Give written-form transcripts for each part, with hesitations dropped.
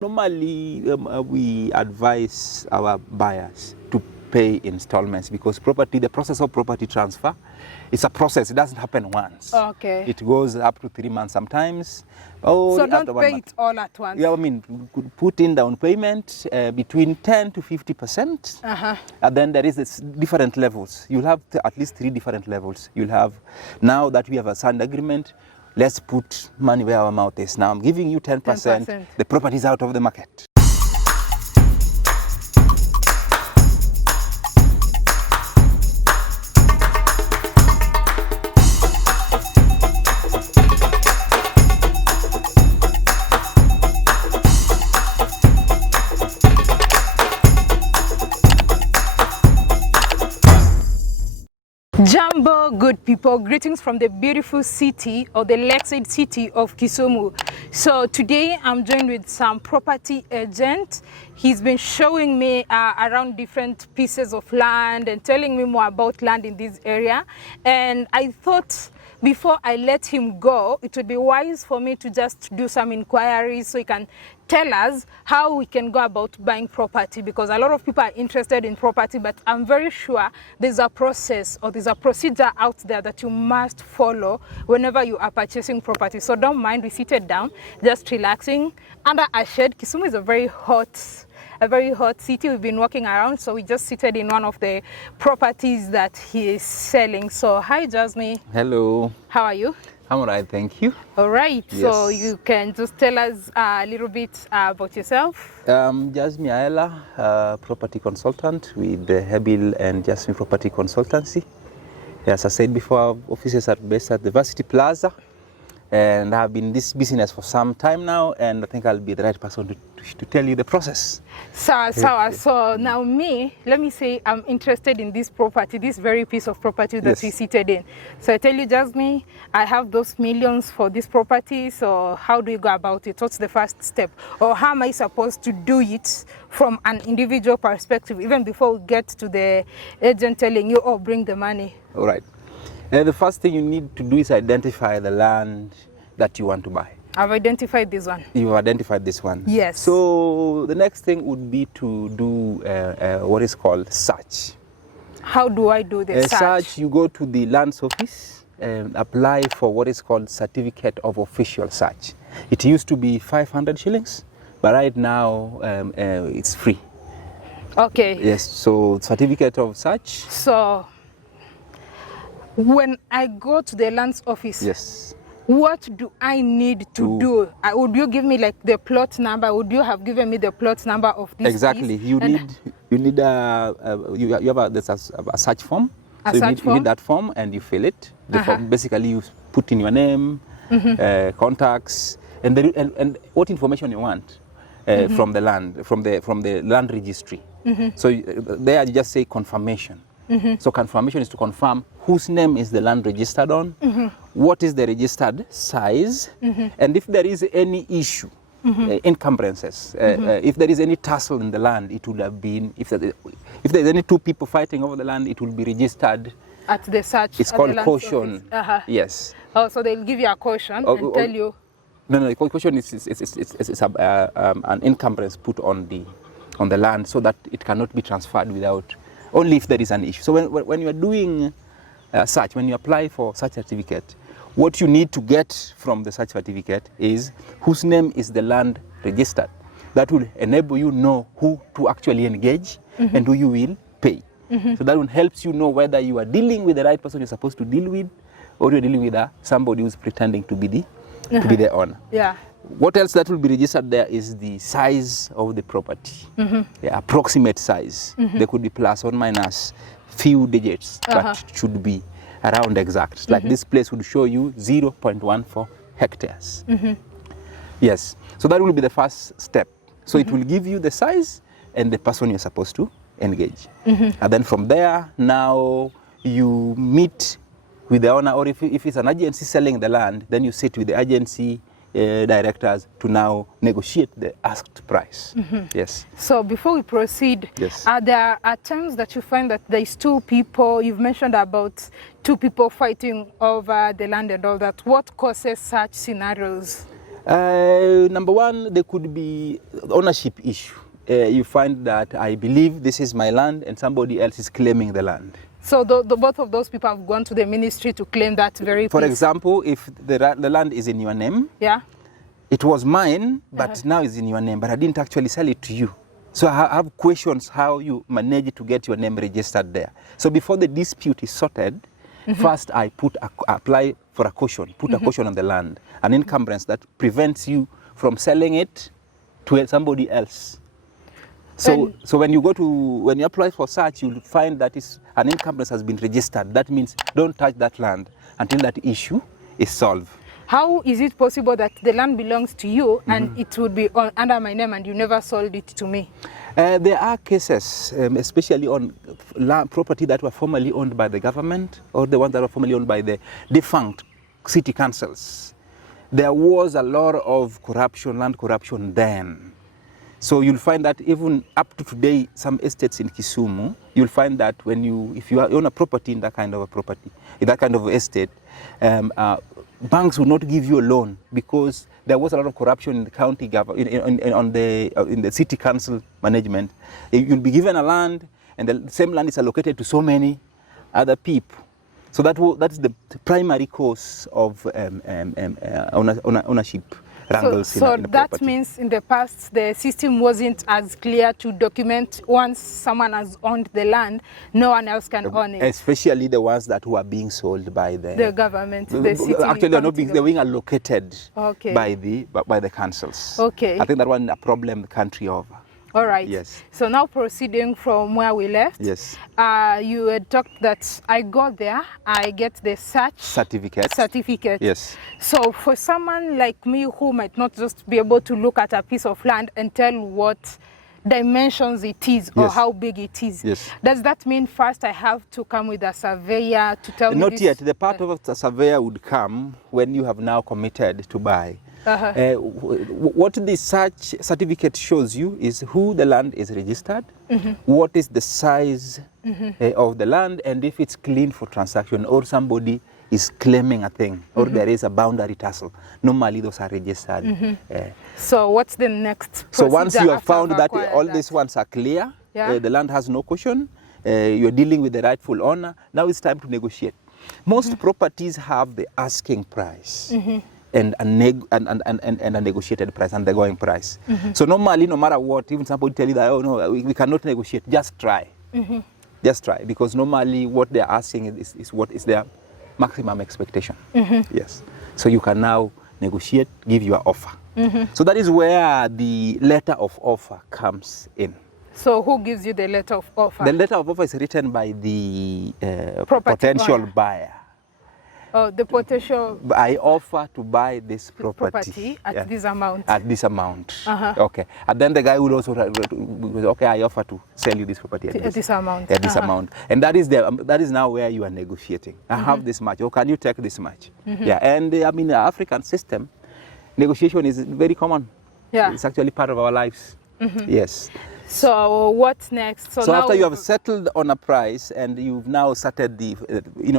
Normally, we advise our buyers to pay installments because the process of property transfer, it's a process. It doesn't happen once. Okay. It goes up to 3 months sometimes. So don't pay it all at once. Yeah, I mean, you could put in down payment between 10 to 50%. And then there is this different levels. You'll have at least 3 different levels. You'll have, now that we have a signed agreement, let's put money where our mouth is. Now I'm giving you 10%. The property is out of the market. Jambo, good people, greetings from the beautiful city or the lakeside city of Kisumu. So today I'm joined with some property agent. He's been showing me around different pieces of land and telling me more about land in this area. And I thought before I let him go, it would be wise for me to just do some inquiries so he can tell us how we can go about buying property, because a lot of people are interested in property, but I'm very sure there's a process or there's a procedure out there that you must follow whenever you are purchasing property. So don't mind, we seated down, just relaxing under a shade. Kisumu is a very hot city. We've been walking around, so we just seated in one of the properties that he is selling. So hi Jasmey. Hello. How are you? I'm all right, thank you. All right, yes. So you can just tell us a little bit about yourself. Jasmey Aela, property consultant with the Habil and Jasmey Property Consultancy. As I said before, our offices are based at the Vasity Plaza. And I've been in this business for some time now, and I think I'll be the right person to tell you the process. So now let me say I'm interested in this property, this very piece of property that we seated in. So I tell you, Jasmey, I have those millions for this property, so how do you go about it? What's the first step? Or how am I supposed to do it from an individual perspective, even before we get to the agent telling you, oh, bring the money? All right. The first thing you need to do is identify the land that you want to buy. I've identified this one. You've identified this one? Yes. So the next thing would be to do what is called search. How do I do the search? You go to the lands office and apply for what is called certificate of official search. It used to be 500 shillings, but right now it's free. Okay. Yes, so certificate of search. So when I go to the lands office, yes, what do I need to do? Would you give me like the plot number? Would you have given me the plot number of this exactly piece? You need there's a search form. You need that form and you fill it. The form, basically you put in your name, contacts, and what information you want from the land, from the land registry. So there you just say confirmation. So confirmation is to confirm whose name is the land registered on, what is the registered size, and if there is any issue, encumbrances, if there is any tussle in the land, it would have been, if there's any 2 people fighting over the land, it will be registered at the search. It's called caution. Yes. Oh, so they'll give you a caution and tell you. No, caution is an encumbrance put on the land so that it cannot be transferred without. Only if there is an issue. So when you are doing search, when you apply for such certificate, what you need to get from the search certificate is whose name is the land registered. That will enable you know who to actually engage and who you will pay. So that will help you know whether you are dealing with the right person you're supposed to deal with, or you're dealing with somebody who's pretending to be the owner. Yeah. What else that will be registered there is the size of the property, the approximate size. There could be plus or minus few digits, but it should be around exact. Like this place would show you 0.14 hectares. Yes, so that will be the first step. So it will give you the size and the person you're supposed to engage. And then from there, now you meet with the owner, or if it's an agency selling the land, then you sit with the agency directors to now negotiate the asked price. Yes. So before we proceed, there are times that you find that there's 2 people, you've mentioned about 2 people fighting over the land and all that. What causes such scenarios? Number one, there could be ownership issue. You find that I believe this is my land and somebody else is claiming the land. So both of those people have gone to the ministry to claim that very For piece. example, if the land is in your name, yeah, it was mine, but now it's in your name, but I didn't actually sell it to you. So I have questions how you manage to get your name registered there. So before the dispute is sorted, first I apply for a caution, put a caution on the land, an encumbrance that prevents you from selling it to somebody else. So when you apply for such, you'll find that an encumbrance has been registered. That means don't touch that land until that issue is solved. How is it possible that the land belongs to you and it would be under my name and you never sold it to me? There are cases, especially on property that were formerly owned by the government or the ones that were formerly owned by the defunct city councils. There was a lot of corruption, land corruption then. So you'll find that even up to today, some estates in Kisumu, you'll find that if you own a property in that kind of a property, in that kind of estate, banks will not give you a loan because there was a lot of corruption in the county government, in the city council management. You'll be given a land, and the same land is allocated to so many other people. So that's the primary cause of ownership wrangles in the that property. means in the past the system wasn't as clear to document once someone has owned the land, no one else can own it. Especially the ones that were being sold by the government, the city. Actually, they're being allocated by the councils. Okay. I think that one a problem the country over. All right. Yes. So now proceeding from where we left. Yes. You had talked that I got there, I get the certificate. Yes. So for someone like me who might not just be able to look at a piece of land and tell what dimensions it is or how big it is, does that mean first I have to come with a surveyor to tell me? Not yet. The part of the surveyor would come when you have now committed to buy. What the search certificate shows you is who the land is registered, what is the size of the land, and if it's clean for transaction or somebody is claiming a thing or there is a boundary tussle. Normally those are registered. So what's the next procedure? So once you have found that all these ones are clear, the land has no caution, you're dealing with the rightful owner, now it's time to negotiate. Most properties have the asking price. And a negotiated price and the going price. So normally, no matter what, even somebody tell you that, oh no, we cannot negotiate, just try. Just try, because normally what they're asking is what is their maximum expectation. Yes. So you can now negotiate, give your offer. So that is where the letter of offer comes in. So who gives you the letter of offer? The letter of offer is written by the potential buyer. Oh, the potential. I offer to buy this property at this amount. At this amount. Okay. And then the guy will also, okay, I offer to sell you this property at this amount. At this amount. And that is now where you are negotiating. I have this much. Or can you take this much? Yeah. And I mean, the African system, negotiation is very common. Yeah. It's actually part of our lives. Yes. So what's next? So after you have settled on a price and you've now started the,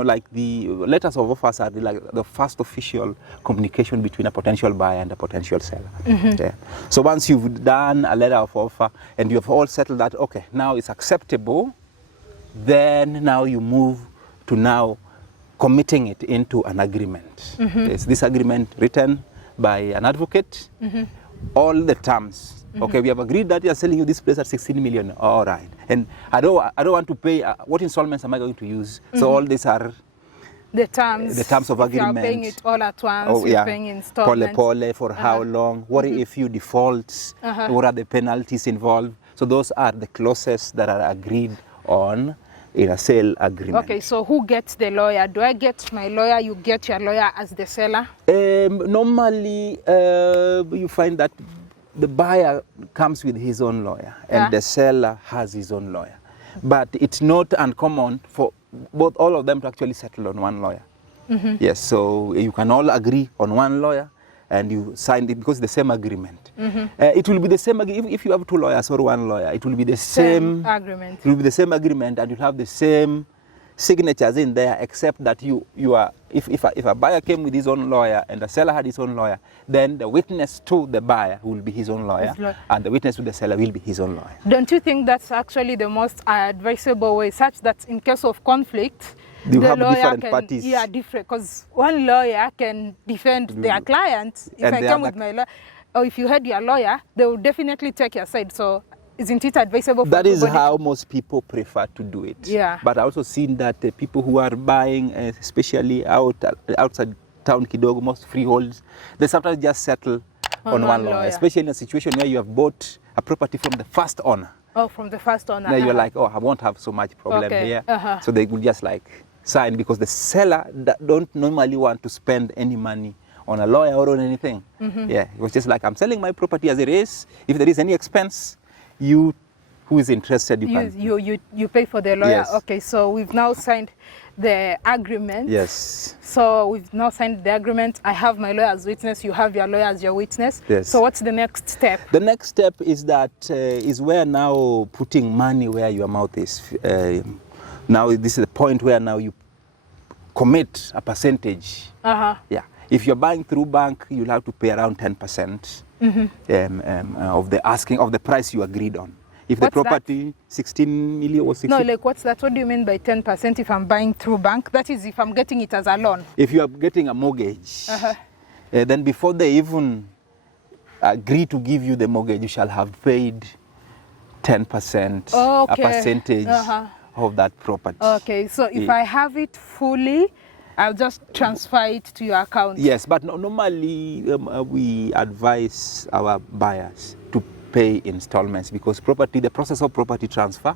like the letters of offers are the first official communication between a potential buyer and a potential seller. Yeah. So once you've done a letter of offer and you've all settled that, okay, now it's acceptable, then now you move to now committing it into an agreement. It's this agreement written by an advocate, all the terms. Okay, we have agreed that we are selling you this place at 16 million. All right. And I don't want to pay, what installments am I going to use? So all these are the terms of agreement. You're paying it all at once, you're paying installments. Pole, for how long? What if you default? What are the penalties involved? So those are the clauses that are agreed on in a sale agreement. Okay, so who gets the lawyer? Do I get my lawyer, you get your lawyer as the seller? Normally, you find that the buyer comes with his own lawyer and the seller has his own lawyer. But it's not uncommon for all of them to actually settle on one lawyer. Yes, so you can all agree on one lawyer and you sign it because it's the same agreement. It will be the same if you have two lawyers or one lawyer. It will be the same agreement. It will be the same agreement and you'll have the same signatures in there, except that you are, if a buyer came with his own lawyer and the seller had his own lawyer, then the witness to the buyer will be his own lawyer, and the witness to the seller will be his own lawyer. Don't you think that's actually the most advisable way, such that in case of conflict, you the have lawyer different can, parties? Yeah, different, because one lawyer can defend their client. If I come with my lawyer, or if you had your lawyer, they will definitely take your side. So isn't it advisable for everybody? That is how to... most people prefer to do it. Yeah. But I also seen that people who are buying, especially outside town kidogo, most freeholds, they sometimes just settle on one lawyer, especially in a situation where you have bought a property from the first owner. Oh, from the first owner. Now you're like, oh, I won't have so much problem here. So they will just like sign, because the seller don't normally want to spend any money on a lawyer or on anything. Yeah, it was just like, I'm selling my property as it is. If there is any expense, you who is interested, you pay for the lawyer. Yes. Okay, so we've now signed the agreement. Yes. So we've now signed the agreement. I have my lawyer as witness. You have your lawyer as your witness. Yes. So what's the next step? The next step is that is where now putting money where your mouth is. Now this is the point where now you commit a percentage. Yeah. If you're buying through bank, you'll have to pay around 10%. Of the price you agreed on. If the property 16 million or 16. No, like what's that? What do you mean by 10% if I'm buying through bank? That is if I'm getting it as a loan. If you are getting a mortgage, then before they even agree to give you the mortgage, you shall have paid 10%, a percentage of that property. Okay, so if I have it fully, I'll just transfer it to your account. Yes, but normally we advise our buyers to pay installments, because the process of property transfer,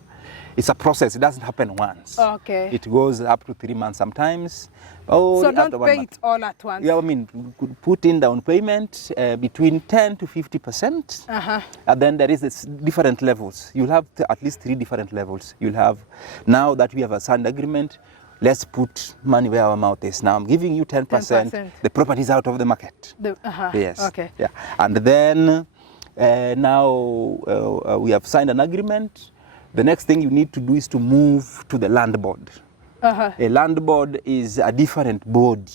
it's a process. It doesn't happen once. Okay. It goes up to 3 months sometimes. So don't pay it all at once. Yeah, I mean, you could put in down payment between 10 to 50%. And then there is this different levels. You'll have at least 3 different levels. You'll have, now that we have a signed agreement, let's put money where our mouth is. Now I'm giving you 10%. The property is out of the market. Yes. Okay. Yeah. And then now we have signed an agreement. The next thing you need to do is to move to the land board. A land board is a different body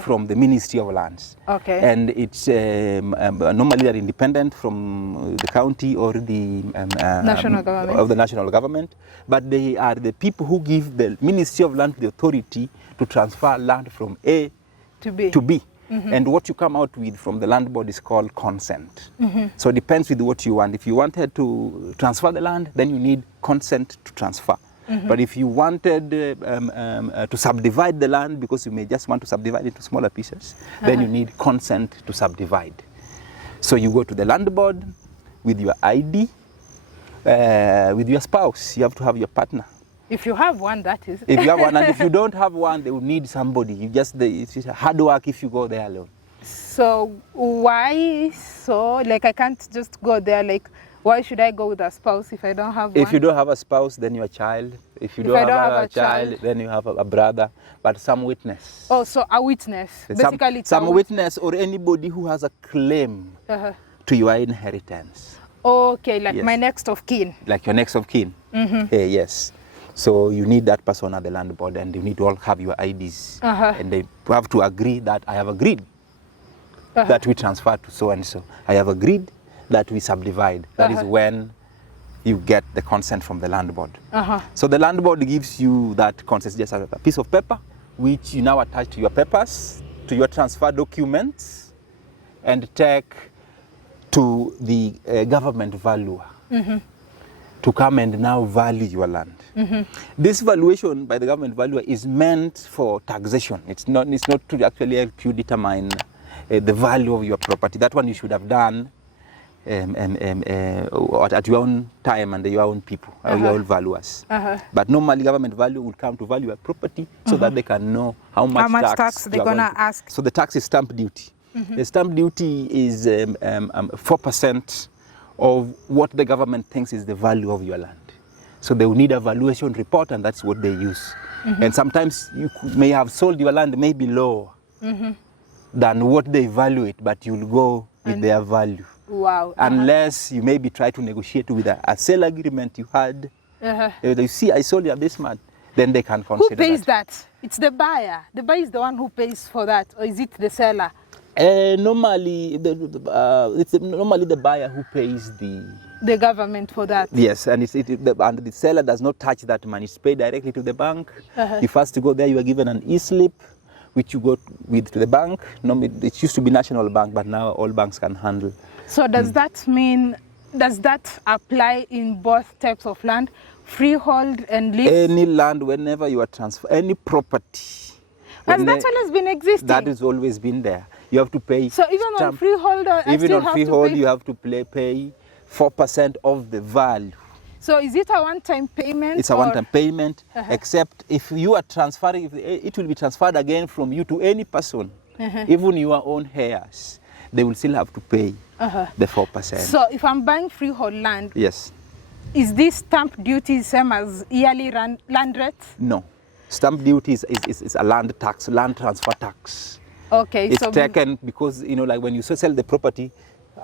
from the Ministry of Lands. Okay. And it's normally they're independent from the county or the national government. But they are the people who give the Ministry of Land the authority to transfer land from A to B. And what you come out with from the land board is called consent. So it depends with what you want. If you wanted to transfer the land, then you need consent to transfer. But if you wanted to subdivide the land, because you may just want to subdivide into smaller pieces, then you need consent to subdivide. So you go to the land board with your ID, with your spouse. You have to have your partner. If you have one, that is. If you have one, and if you don't have one, they will need somebody. It's hard work if you go there alone. So why so? Like, I can't just go there. Like, why should I go with a spouse if I don't have one? If you don't have a spouse, then you're a child. If you don't have a child, then you have a brother, but some witness. Oh, so a witness. Basically, it's some witness or anybody who has a claim to your inheritance. Okay, like my next of kin. Like your next of kin. Yes. So you need that person at the land board, and you need to all have your IDs. And they have to agree that I have agreed that we transfer to so and so. I have agreed that we subdivide. That is when you get the consent from the land board. So the land board gives you that consent, just a piece of paper, which you now attach to your papers, to your transfer documents, and take to the government valuer to come and now value your land. This valuation by the government valuer is meant for taxation. It's not to actually help you determine the value of your property. That one you should have done at your own time and your own people, your own valuers. But normally government value will come to value a property so that they can know how much tax they're going to ask. So the tax is stamp duty. The stamp duty is 4% of what the government thinks is the value of your land. So they will need a valuation report, and that's what they use. And sometimes you may have sold your land maybe lower than what they evaluate, but you'll go with their value. Wow. Unless you maybe try to negotiate with a sale agreement you had. You see, I sold you this much. then they can consider. Who pays that? It's the buyer. The buyer is the one who pays for that, or is it the seller? Normally, it's normally the buyer who pays the government for that. Yes, and and the seller does not touch that money. It's paid directly to the bank. You first go there, you are given an e-slip, which you go with to the bank. Normally, it used to be National Bank, but now all banks can handle. So does that mean, does that apply in both types of land, freehold and lease? Any land, whenever you are transferring, any property. Has that always been existing? That has always been there. You have to pay. So even on freehold, you have to pay 4% of the value. So is it a one-time payment? It's a one-time payment, except if you are transferring, it will be transferred again from you to any person, even your own heirs. They will still have to pay the 4%. So if I'm buying freehold land, yes, is this stamp duty same as yearly land rate? No. Stamp duty is a land tax, land transfer tax. Okay. It's taken because, like when you sell the property,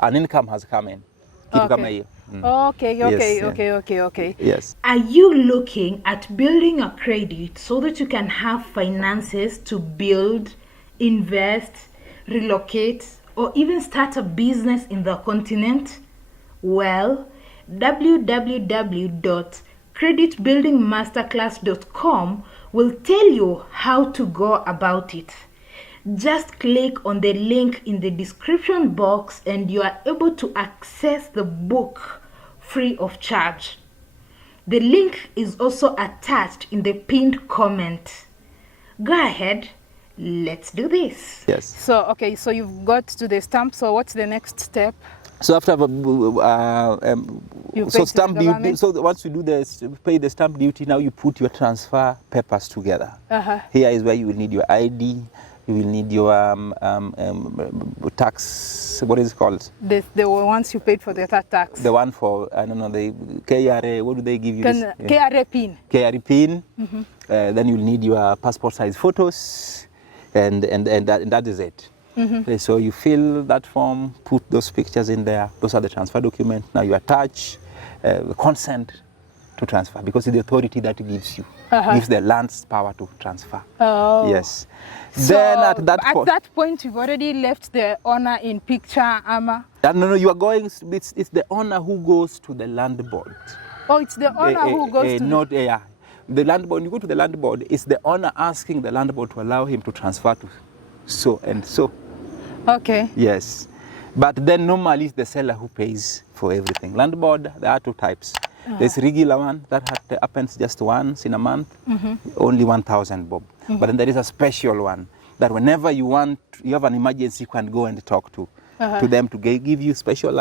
an income has come in. Okay. Okay. Yes. Are you looking at building a credit so that you can have finances to build, invest, relocate, or even start a business in the continent? Well, www.creditbuildingmasterclass.com will tell you how to go about it. Just click on the link in the description box and you are able to access the book free of charge. The link is also attached in the pinned comment. Go ahead, let's do this. Yes. So you've got to the stamp. So what's the next step? So after stamp duty, so once you pay the stamp duty, now you put your transfer papers together. Here is where you will need your ID. You will need your tax. What is it called? The ones you paid for the tax. The one for the KRA. What do they give you? KRA pin. KRA pin. Then you'll need your passport size photos, and that is it. So you fill that form, put those pictures in there. Those are the transfer documents. Now you attach the consent to transfer, because it's the authority that gives the land's power to transfer. Oh. Yes. So then at that point, you've already left the owner in picture, Ama? No, you are going. It's the owner who goes to the land board. Oh, it's the owner who goes to the land board. When you go to the land board, it's the owner asking the land board to allow him to transfer to so and so. Okay. Yes. But then normally it's the seller who pays for everything. Land board, there are two types. There's regular one that happens just once in a month, only 1,000 bob. But then there is a special one that whenever you have an emergency, you can go and talk to them to give you special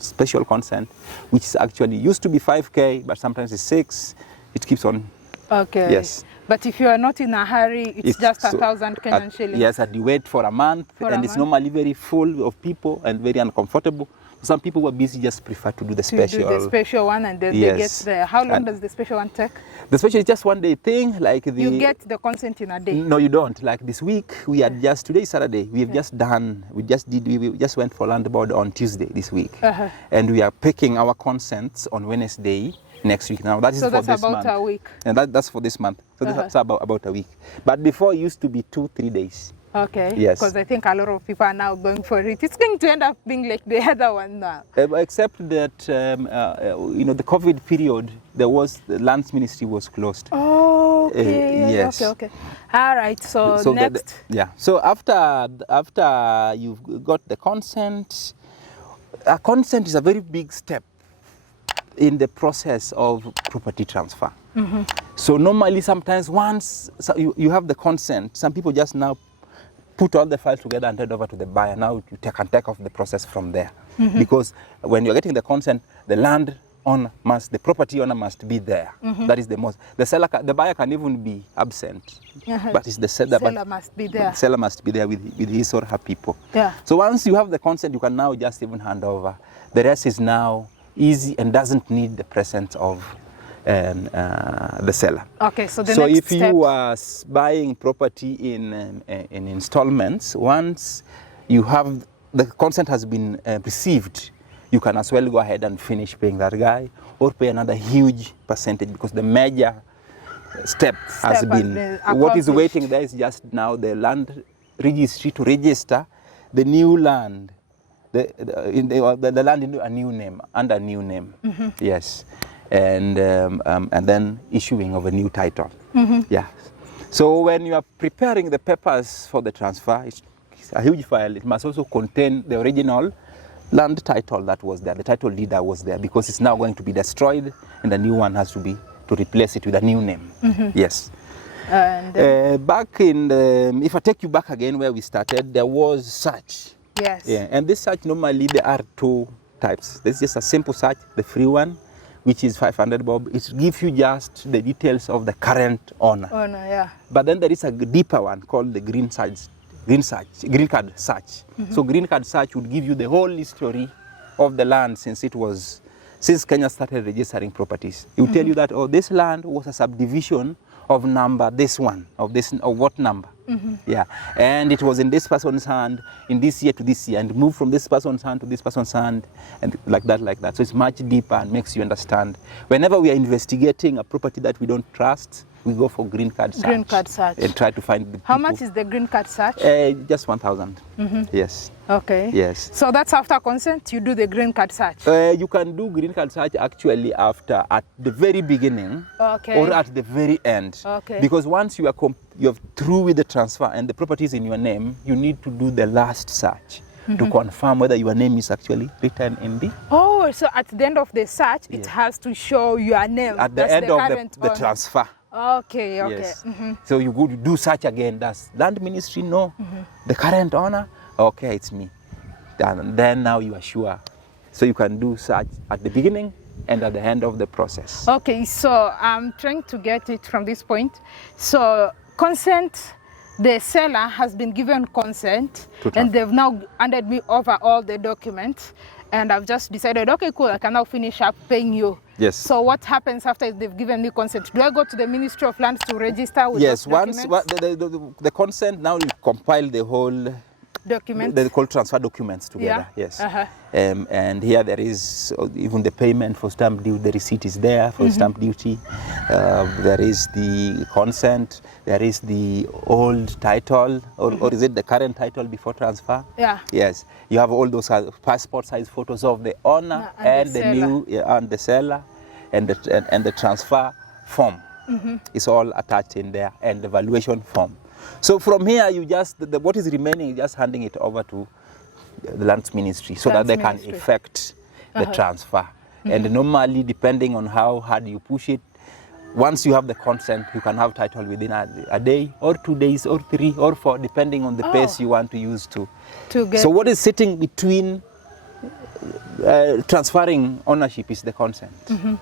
special consent, which is actually used to be 5K, but sometimes it's 6. It keeps on. Okay. Yes. But if you are not in a hurry, it's just 1,000 Kenyan shillings. Yes, and you wait for a month, it's normally very full of people and very uncomfortable. Some people who are busy just prefer to do the special. Do the special one, and then they get there. How long does the special one take? The special is just one day thing. You get the consent in a day? No, you don't. Like this week, today is Saturday. We just went for land board on Tuesday this week. And we are picking our consents on Wednesday next week. Now that is for this month. So that's about a week. And that's for this month. So that's about a week. But before it used to be 2-3 days. Okay. Yes. Because I think a lot of people are now going for it. It's going to end up being like the other one now. Except that the COVID period, the lands ministry was closed. Oh, okay. Yes. Okay. All right. So next. So after you've got the consent, a consent is a very big step in the process of property transfer. So normally, sometimes once you have the consent, some people just now put all the files together and hand over to the buyer. Now you can take off the process from there. Because when you're getting the consent, the property owner must be there. That is the most. The buyer can even be absent, but it's the seller must be there. The seller must be there with his or her people. Yeah. So once you have the consent, you can now just even hand over. The rest is now easy and doesn't need the presence of the seller. Okay, so if you are buying property in installments, once you have the consent has been received, you can as well go ahead and finish paying that guy or pay another huge percentage, because the major step has been. What is waiting there is just now the land registry to register the new land, the land into a new name, under a new name. Yes, and then issuing of a new title. Yeah. So when you are preparing the papers for the transfer, it's a huge file. It must also contain the original land title that was there, the title deed that was there, because it's now going to be destroyed, and the new one has to be to replace it with a new name. Yes. And back in the, if I take you back again where we started, there was search. Yes. Yeah. And this search, normally there are two types. There's just a simple search, the free one, which is 500 bob. It gives you just the details of the current owner. Yeah. But then there is a deeper one called the green card search. So green card search would give you the whole history of the land since Kenya started registering properties. It will tell you that, oh, this land was a subdivision of number this one, of what number. Yeah, and it was in this person's hand in this year to this year, and moved from this person's hand to this person's hand, and like that. So it's much deeper and makes you understand. Whenever we are investigating a property that we don't trust, we go for green card search. Green card search. And try to find the How much is the green card search? Just 1,000. Yes. Okay. Yes. So that's after consent, you do the green card search? You can do green card search actually after, at the very beginning, or at the very end. Because once you are through with the transfer and the property is in your name, you need to do the last search to confirm whether your name is actually written in the... Oh, so at the end of the search, it has to show your name. At the end of the transfer. Okay. Yes. So you go to do search again. Does land ministry know the current owner? Okay, it's me. Then now you are sure. So you can do search at the beginning and at the end of the process. Okay, so I'm trying to get it from this point. So consent, the seller has been given consent, and they've now handed me over all the documents, and I've just decided, okay, cool, I can now finish up paying you. Yes. So what happens after they've given me consent? Do I go to the Ministry of Lands to register with those documents? Once the consent, now you compile the whole documents, the whole transfer documents together. Yes. And here there is even the payment for stamp duty. The receipt is there for stamp duty. There is the consent. There is the old title, or is it the current title before transfer? Yeah. Yes. You have all those passport size photos of the owner and the new and the seller, and the transfer form. It's all attached in there, and the valuation form. So from here, you just what is remaining, you just handing it over to the Lands Ministry so that they can effect the transfer. And normally, depending on how hard you push it, once you have the consent, you can have title within a day, or 2 days, or 3, or 4, depending on the pace you want to use to get. So what is sitting between transferring ownership is the consent.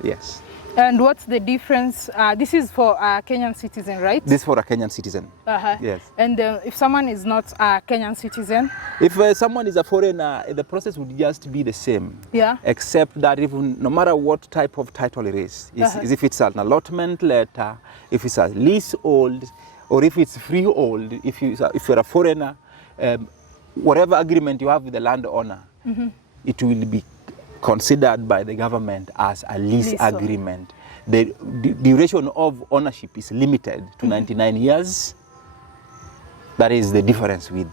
Yes. And what's the difference? This is for a Kenyan citizen, right? This is for a Kenyan citizen. Yes. And if someone is not a Kenyan citizen? If someone is a foreigner, the process would just be the same. Yeah. Except that even no matter what type of title it is if it's an allotment letter, if it's a leasehold, or if it's freehold, if you're a foreigner, whatever agreement you have with the landowner, it will be considered by the government as a lease agreement. The duration of ownership is limited to 99 years. That is the difference with.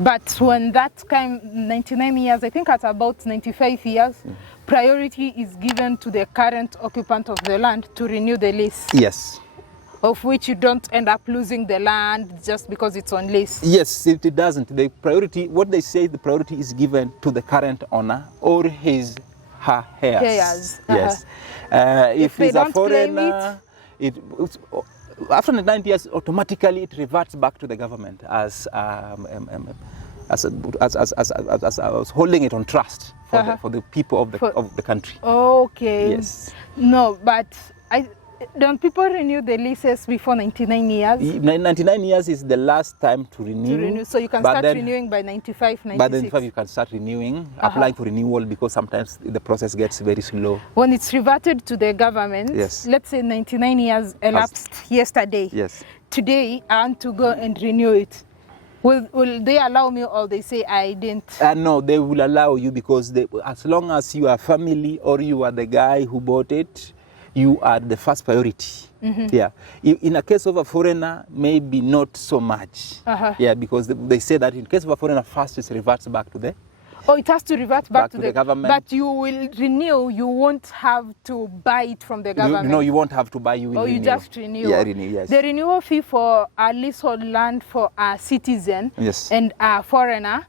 But when that came 99 years, I think at about 95 years, priority is given to the current occupant of the land to renew the lease. Yes. Of which you don't end up losing the land just because it's on lease. Yes, it doesn't. The priority, what they say, the priority is given to the current owner or her heirs. Yes. If he's a foreigner, after the 90 years, automatically it reverts back to the government as holding it on trust for the people of the country. Okay. Yes. No, but don't people renew the leases before 99 years? 99 years is the last time to renew. So you can start renewing by 95, 96? By 95 you can start renewing, applying for renewal, because sometimes the process gets very slow. When it's reverted to the government, let's say 99 years elapsed yesterday. Yes. Today I want to go and renew it. Will they allow me, or they say I didn't? No, they will allow you, because as long as you are family or you are the guy who bought it, you are the first priority. Yeah. In a case of a foreigner, maybe not so much. Yeah, because they say that in case of a foreigner, first it reverts back to the. Oh, it has to revert back to the government. But you will renew. You won't have to buy it from the government. No, you won't have to buy. You will renew. You just renew. Yeah, renew. Yes. The renewal fee for a leasehold land for a citizen and a foreigner,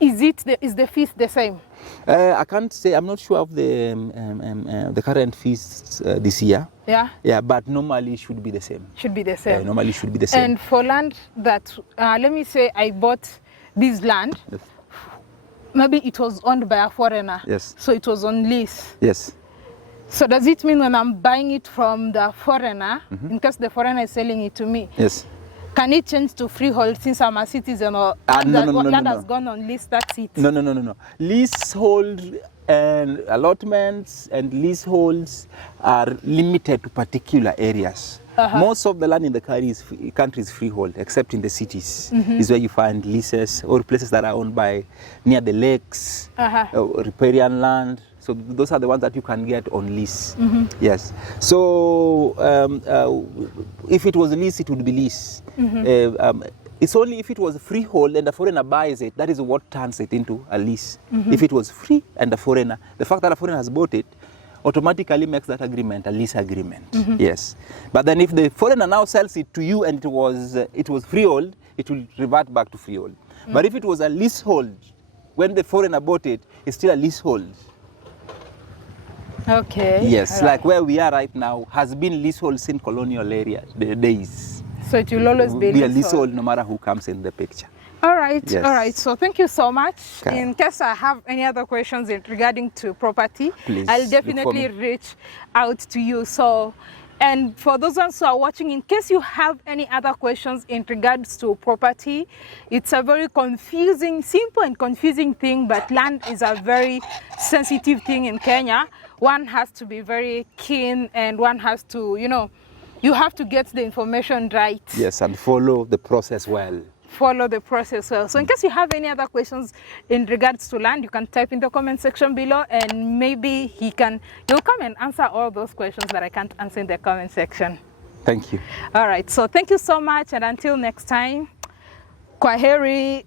is the fees the same? I can't say. I'm not sure of the current fees this year. Yeah. Yeah, but normally it should be the same. Should be the same. Normally it should be the same. And for land that, let me say, I bought this land. Yes. Maybe it was owned by a foreigner. Yes. So it was on lease. Yes. So does it mean when I'm buying it from the foreigner, in case the foreigner is selling it to me, yes, can it change to freehold since I'm a citizen, or land has gone on lease, that's it? No. Leasehold and allotments and leaseholds are limited to particular areas. Most of the land in the country is freehold, except in the cities. Is where you find leases or places that are owned by near the lakes, or riparian land. So those are the ones that you can get on lease. Yes. So if it was lease, it would be lease. It's only if it was freehold and the foreigner buys it, that is what turns it into a lease. If it was free and the fact that a foreigner has bought it, automatically makes that agreement a lease agreement. Yes. But then if the foreigner now sells it to you and it was freehold, it will revert back to freehold. But if it was a leasehold, when the foreigner bought it, it's still a leasehold. Okay. Yes, like where we are right now has been leasehold since colonial era days. So it will always be a leasehold no matter who comes in the picture. All right, yes. All right. So thank you so much. Okay. In case I have any other questions regarding to property, please, I'll definitely reach out to you. So, and for those ones who are watching, in case you have any other questions in regards to property, it's a very simple and confusing thing, but land is a very sensitive thing in Kenya. One has to be very keen and one has to, you have to get the information right. Yes, and follow the process well. Follow the process well. So in case you have any other questions in regards to land, you can type in the comment section below and maybe you'll come and answer all those questions that I can't answer in the comment section. Thank you. All right, so thank you so much, and until next time, kwaheri.